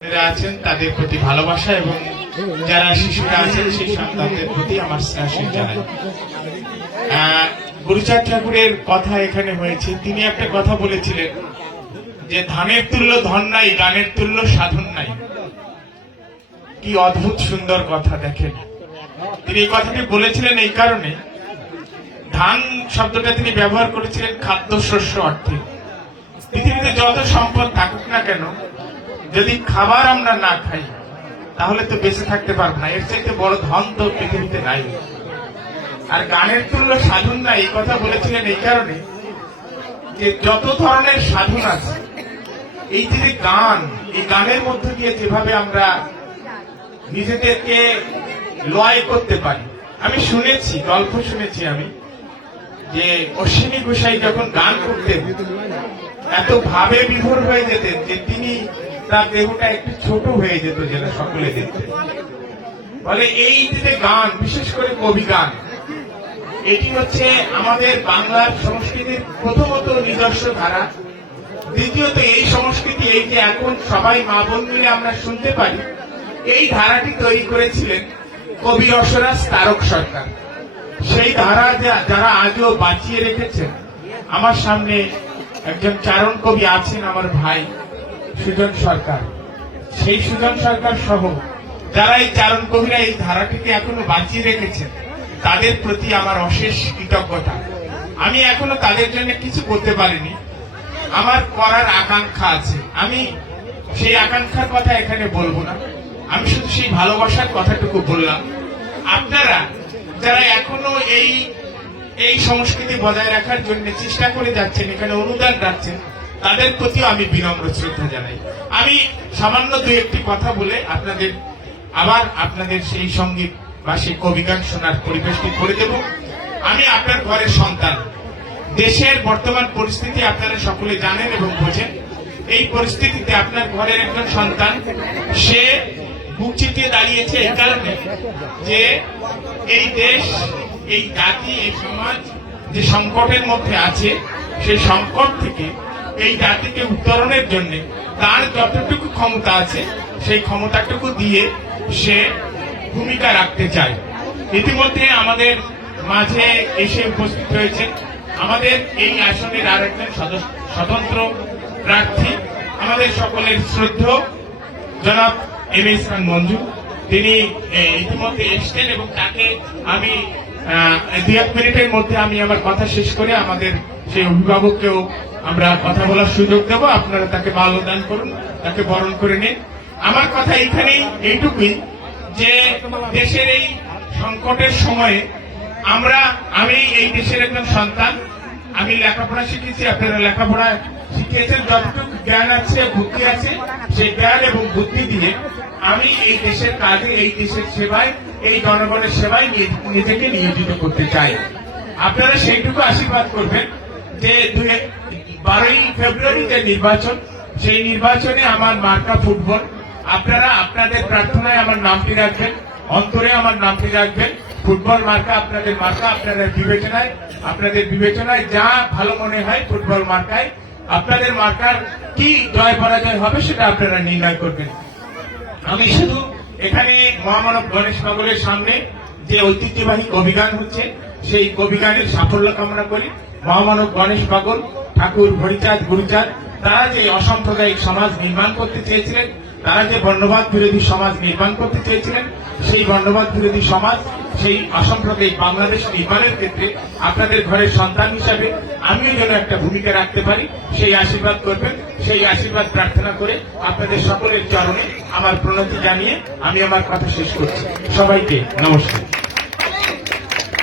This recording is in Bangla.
আছেন তাদের প্রতি ভালোবাসা এবং যারা শিশুরা আছেন সেই সন্তানদের প্রতি আমার স্নেহ জানাই। গুরুচাঁদ ঠাকুরের কথা এখানে হয়েছে। তিনি একটা কথা বলেছিলেন যে ধানের তুল্য ধন নাই, গানের তুল্য সাধন নাই। কি অদ্ভুত সুন্দর কথা! দেখেন, তিনি এই কথাটি বলেছিলেন এই কারণে, ধান শব্দটা তিনি ব্যবহার করেছিলেন খাদ্যশস্য অর্থে। পৃথিবীতে যত সম্পদ থাকুক না কেন, যদি খাবার আমরা না খাই তাহলে তো বেঁচে থাকতে পারবো না। এর চাইতে বড় ধন তো পৃথিবীতে নাই। আর গানের তুল্য সাধন না, এই কথা বলেছিলেন এই কারণে যে যত ধরনের সাধন আছে, এই যে গান, এই গানের মধ্য দিয়ে যেভাবে আমরা নিজেদেরকে লয় করতে পারি। আমি শুনেছি, গল্প শুনেছি আমি, যে অশ্বিনী গোসাই যখন গান করতেন এত ভাবে বিভোর হয়ে যেতেন যে তিনি তার দেহটা একটু ছোট হয়ে যেত যেন সকলে দেখতে। বলে এই যে গান, বিশেষ করে কবি গান, এটি হচ্ছে আমাদের বাংলার সংস্কৃতির প্রথমত নিজস্ব ধারা। দ্বিতীয়ত এই সংস্কৃতি, এই যে এখন সবাই মা বোন মিলে আমরা শুনতে পারি, এই ধারাটি তৈরি করেছিলেন কবি রসরাজ তারক সরকার। সেই ধারা যারা আজও বাঁচিয়ে রেখেছেন, আমার সামনে একজন চারণ কবি আছেন, আমার ভাই সুজন সরকার। সেই সুজন সরকার সহ যারা এই চারণ কবিরা এই ধারাটিকে এখনো বাঁচিয়ে রেখেছেন, তাদের প্রতি আমার অশেষ কৃতজ্ঞতা। আমি এখনো তাদের জন্য কিছু করতে পারিনি, আমার করার আকাঙ্ক্ষা আছে। আমি সেই আকাঙ্ক্ষার কথা এখানে বলবো না, আমি শুধু সেই ভালোবাসার কথাটুকু বললাম। আপনারা যারা এখনো এই সংস্কৃতি বজায় রাখার জন্য চেষ্টা করে যাচ্ছেন, এখানে অনুদান রাখছেন, তাদের প্রতিও আমি বিনম্র শ্রদ্ধা জানাই। আমি সামান্য দুই একটি কথা বলে আপনাদের সেই সঙ্গীত বা সেই কবিগান শোনার পরিবেশটি করে দেব। আমি আপনার ঘরের সন্তান। দেশের বর্তমান পরিস্থিতি আপনারা সকলে জানেন এবং বোঝেন। এই পরিস্থিতিতে আপনার ঘরের একজন সন্তান, সে বুক চিতিয়ে দাঁড়িয়েছে এই কারণে যে এই দেশ, এই জাতি, এই সমাজ যে সংকটের মধ্যে আছে, সেই সংকট থেকে এই জাতিকে উত্তরণের জন্য তার যতটুকু ক্ষমতা আছে সেই ক্ষমতাটুকু দিয়ে সে ভূমিকা রাখতে চায়। ইতিমধ্যে আমাদের মাঝে এসে উপস্থিত হয়েছেন আমাদের এই আসনের আর একজন স্বতন্ত্র প্রার্থী, আমাদের সকলের শ্রদ্ধেয় জনাব এম.এস. খান মঞ্জু। তিনি ইতিমধ্যে এসছেন এবং তাকে আমি 2-1 মিনিটের মধ্যে আমি আমার কথা শেষ করে আমাদের সেই অভিভাবককেও আমরা কথা বলার সুযোগ দেব। আপনারা তাকে মাল্যদান করুন, তাকে বরণ করে নিন। আমার কথা এইখানেই এইটুকুই যে দেশের এই সংকটের সময়ে আমি এই দেশের একজন সন্তান। আমি লেখাপড়া শিখেছি, আপনারা লেখাপড়া শিখিয়েছেন। যতটুকু জ্ঞান আছে, বুদ্ধি আছে, সেই জ্ঞান এবং বুদ্ধি দিয়ে আমি এই দেশের কাজে, এই দেশের সেবায়, এই জনগণের সেবায় নিজেকে নিয়োজিত করতে চাই। আপনারা সেইটুকু আশীর্বাদ করবেন যে 12ই ফেব্রুয়ারি যে নির্বাচন, সেই নির্বাচনে আমার মার্কা ফুটবল। আপনারা আপনাদের প্রার্থনায় আমার নামটি রাখবেন, অন্তরে আমার নামটি রাখবেন। ফুটবল মার্কা আপনাদের মার্কা। আপনাদের বিবেচনায় যা ভালো মনে হয় ফুটবল মার্কায়, আপনাদের মার্কার কি জয় পরাজয় হবে সেটা আপনারা নির্ণয় করবেন। আমি শুধু এখানে মহামানব গণেশ পাগলের সামনে যে ঐতিহ্যবাহী কবিগান হচ্ছে, সেই কবিগানের সাফল্য কামনা করি। মহামানব গণেশ পাগল, ঠাকুর হরিচাঁদ, গুরুচাঁদ, তারা যে অসাম্প্রদায়িক সমাজ নির্মাণ করতে চেয়েছিলেন, তারা যে বর্ণবাদ বিরোধী সমাজ নির্মাণ করতে চেয়েছিলেন, সেই বর্ণবাদ বিরোধী সমাজ, সেই অসাম্প্রদায়িক বাংলাদেশ নির্মাণের ক্ষেত্রে আপনাদের ঘরের সন্তান হিসাবে আমিও যেন একটা ভূমিকা রাখতে পারি, সেই আশীর্বাদ করবেন। সেই আশীর্বাদ প্রার্থনা করে আপনাদের সকলের চরণে আমার প্রণতি জানিয়ে আমি আমার কথা শেষ করছি। সবাইকে নমস্কার।